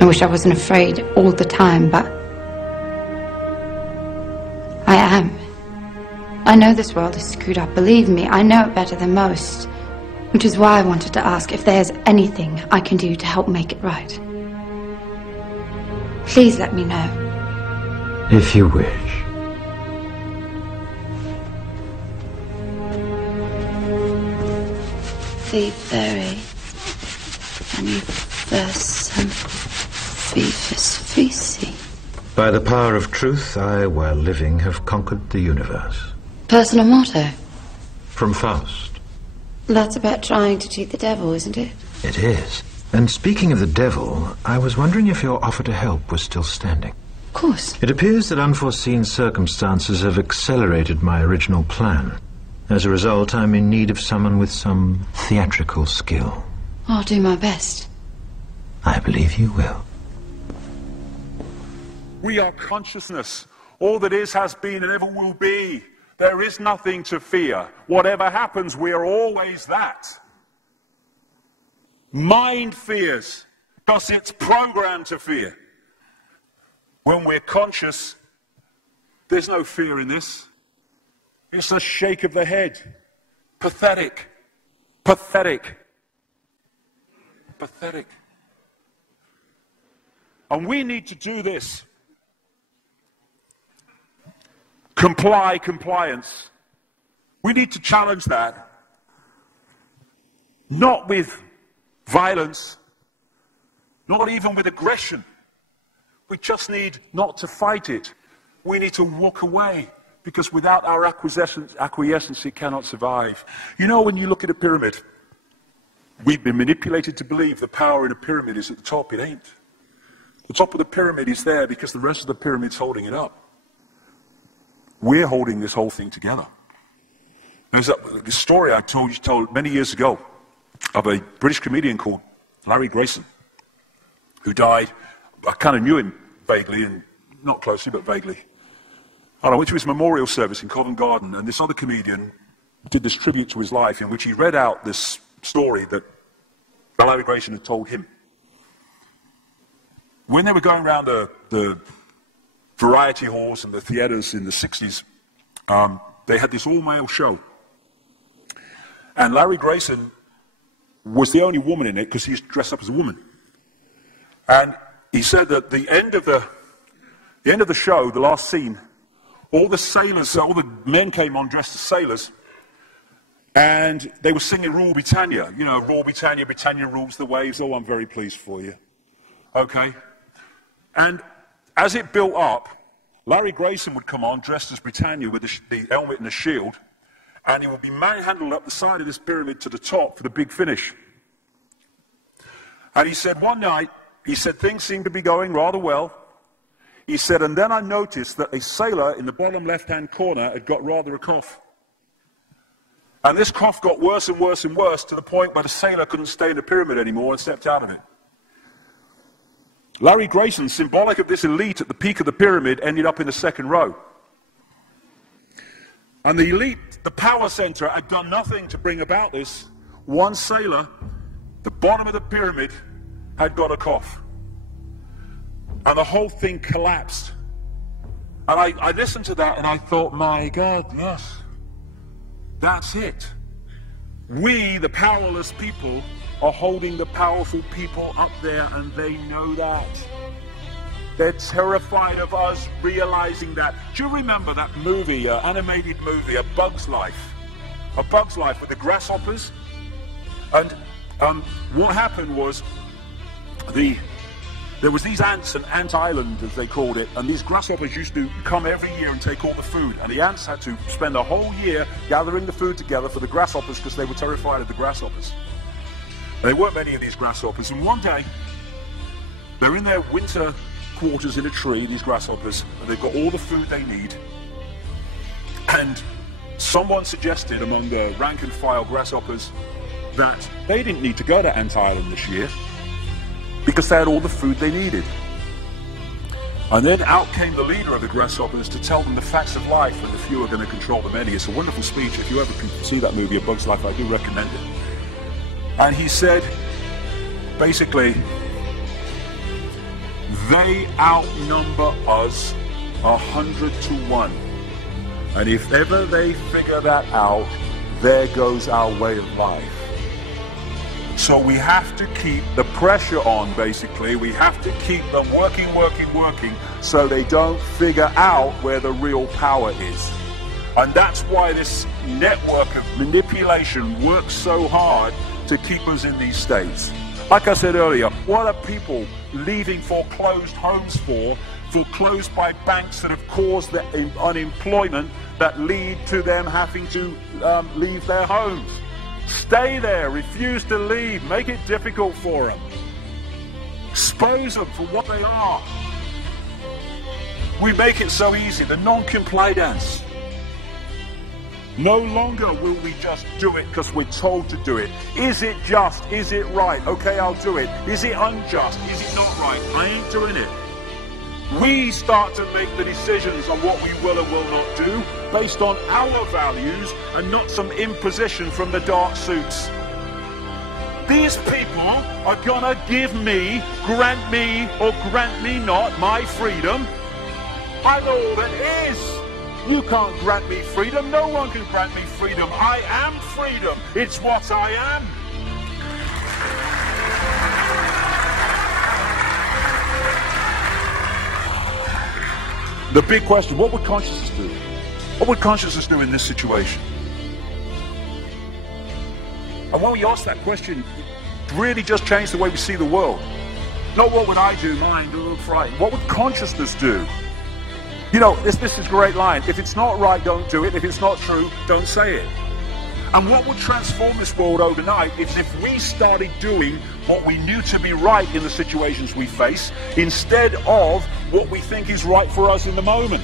I wish I wasn't afraid all the time, but I am. I know this world is screwed up, believe me, I know it better than most. Which is why I wanted to ask if there's anything I can do to help make it right. Please let me know. If you wish. The berry, By the power of truth, I, while living, have conquered the universe. Personal motto. From Faust. That's about trying to cheat the devil, isn't it? It is. And speaking of the devil, I was wondering if your offer to help was still standing. Of course. It appears that unforeseen circumstances have accelerated my original plan. As a result, I'm in need of someone with some theatrical skill. I'll do my best. I believe you will. We are consciousness. All that is, has been, and ever will be. There is nothing to fear. Whatever happens, we are always that. Mind fears, because it's programmed to fear. When we're conscious, there's no fear in this. It's a shake of the head. Pathetic. Pathetic. Pathetic. And we need to do this. Compliance. We need to challenge that. Not with violence, not even with aggression. We just need not to fight it. We need to walk away, because without our acquiescence, it cannot survive. You know, when you look at a pyramid, we've been manipulated to believe the power in a pyramid is at the top. It ain't. The top of the pyramid is there because the rest of the pyramid's holding it up. We're holding this whole thing together. There's a story I told many years ago of a British comedian called Larry Grayson, who died. I kind of knew him vaguely, and not closely, but vaguely. And I went to his memorial service in Covent Garden, and this other comedian did this tribute to his life in which he read out this story that Larry Grayson had told him. When they were going around the variety halls and the theatres in the 60s, they had this all-male show. And Larry Grayson was the only woman in it because he's dressed up as a woman. And he said that the end of the show, the last scene, all the sailors, all the men came on dressed as sailors, and they were singing Rule Britannia. You know, Rule Britannia, Britannia rules the waves. Oh, I'm very pleased for you. Okay? And as it built up, Larry Grayson would come on dressed as Britannia with the helmet and the shield, and he would be manhandled up the side of this pyramid to the top for the big finish. And he said one night, he said things seemed to be going rather well. He said, and then I noticed that a sailor in the bottom left-hand corner had got rather a cough. And this cough got worse and worse and worse to the point where the sailor couldn't stay in the pyramid anymore and stepped out of it. Larry Grayson, symbolic of this elite at the peak of the pyramid, ended up in the second row. And the elite, the power center, had done nothing to bring about this. One sailor, the bottom of the pyramid, had got a cough. And the whole thing collapsed. And I listened to that and I thought, my God, yes, that's it. We, the powerless people, are holding the powerful people up there, and they know that. They're terrified of us realizing that. Do you remember that movie, animated movie, A Bug's Life? A Bug's Life with the grasshoppers? And what happened was there was these ants, an ant island as they called it, and these grasshoppers used to come every year and take all the food, and the ants had to spend a whole year gathering the food together for the grasshoppers because they were terrified of the grasshoppers. There weren't many of these grasshoppers, and one day they're in their winter quarters in a tree, these grasshoppers, and they've got all the food they need, and someone suggested among the rank and file grasshoppers that they didn't need to go to Ant Island this year because they had all the food they needed. And then out came the leader of the grasshoppers to tell them the facts of life, and the few are going to control the many. It's a wonderful speech. If you ever can see that movie, A Bug's Life, I do recommend it. And he said, basically, They outnumber us 100-1. And if ever they figure that out, there goes our way of life. So we have to keep the pressure on, basically. We have to keep them working, so they don't figure out where the real power is. And that's why this network of manipulation works so hard to keep us in these states. Like I said earlier, what are people leaving foreclosed homes for? Foreclosed by banks that have caused the unemployment that lead to them having to leave their homes. Stay there, refuse to leave, make it difficult for them. Expose them for what they are. We make it so easy, the non-compliance. No longer will we just do it because we're told to do it. Is it just? Is it right? Okay, I'll do it. Is it unjust? Is it not right? I ain't doing it. We start to make the decisions on what we will and will not do based on our values and not some imposition from the dark suits. These people are gonna grant me or grant me not my freedom. I'm all that is. You can't grant me freedom. No one can grant me freedom. I am freedom. It's what I am. The big question, what would consciousness do? What would consciousness do in this situation? And when we ask that question, it really just changed the way we see the world. Not what would I do, mine, right. What would consciousness do? You know, this is a great line. If it's not right, don't do it. If it's not true, don't say it. And what would transform this world overnight is if we started doing what we knew to be right in the situations we face, instead of what we think is right for us in the moment.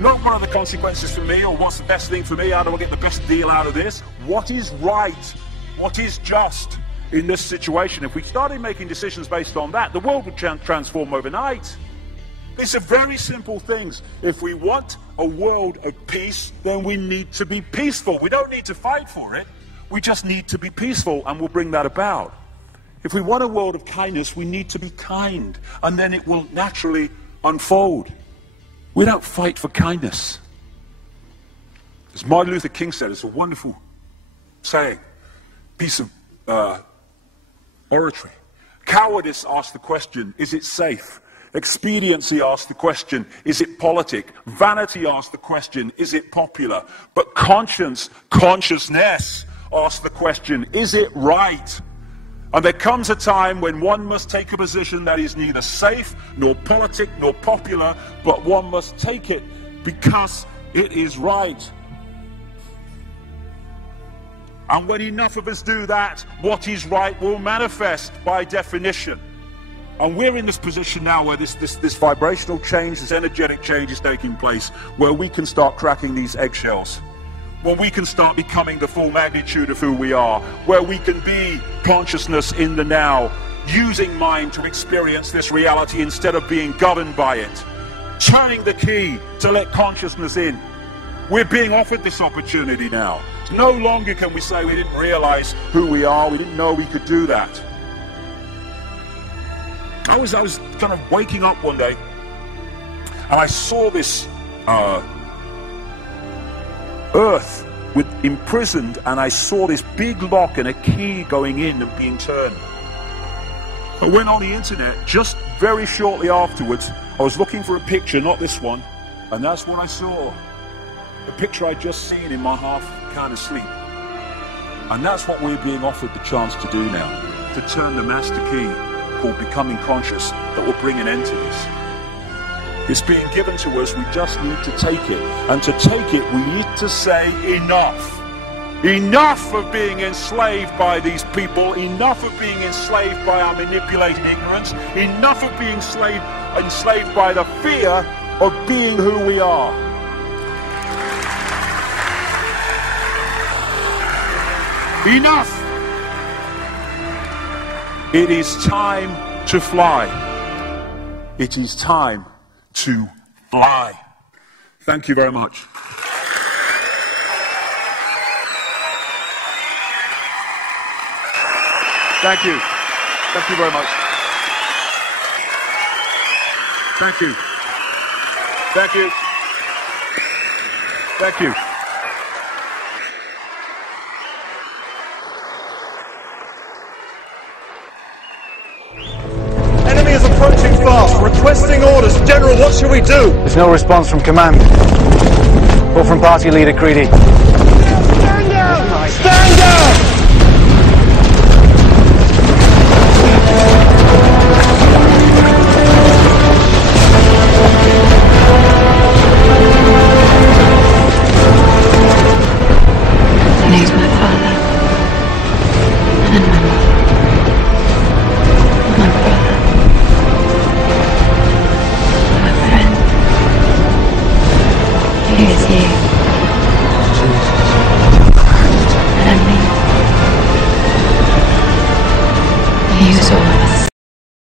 Not what are the consequences for me, or what's the best thing for me, how do I get the best deal out of this? What is right? What is just in this situation? If we started making decisions based on that, the world would transform overnight. These are very simple things. If we want a world of peace, then we need to be peaceful. We don't need to fight for it. We just need to be peaceful, and we'll bring that about. If we want a world of kindness, we need to be kind, and then it will naturally unfold. We don't fight for kindness. As Martin Luther King said, it's a wonderful saying, piece of oratory. Cowardice asks the question, is it safe? Expediency asks the question, is it politic? Vanity asks the question, is it popular? But consciousness asks the question, is it right? And there comes a time when one must take a position that is neither safe, nor politic, nor popular, but one must take it because it is right. And when enough of us do that, what is right will manifest by definition. And we're in this position now where this vibrational change, this energetic change is taking place, where we can start cracking these eggshells, where we can start becoming the full magnitude of who we are, where we can be consciousness in the now, using mind to experience this reality instead of being governed by it, turning the key to let consciousness in. We're being offered this opportunity now. No longer can we say we didn't realize who we are, we didn't know we could do that. I was kind of waking up one day, and I saw this earth imprisoned, and I saw this big lock and a key going in and being turned. I went on the internet just very shortly afterwards. I was looking for a picture, not this one, and that's what I saw. The picture I'd just seen in my half kind of sleep. And that's what we're being offered the chance to do now, to turn the master key called becoming conscious that will bring an end to this. It's being given to us, we just need to take it. And to take it, we need to say enough. Enough of being enslaved by these people, enough of being enslaved by our manipulated ignorance, enough of being enslaved by the fear of being who we are. Enough! It is time to fly. It is time to fly. Thank you very much. Thank you. Thank you very much. Thank you. Thank you. Thank you. Enemy is approaching fast. Requesting orders. General, what should we do? There's no response from command. Or from party leader Creedy. Stand down! Stand down!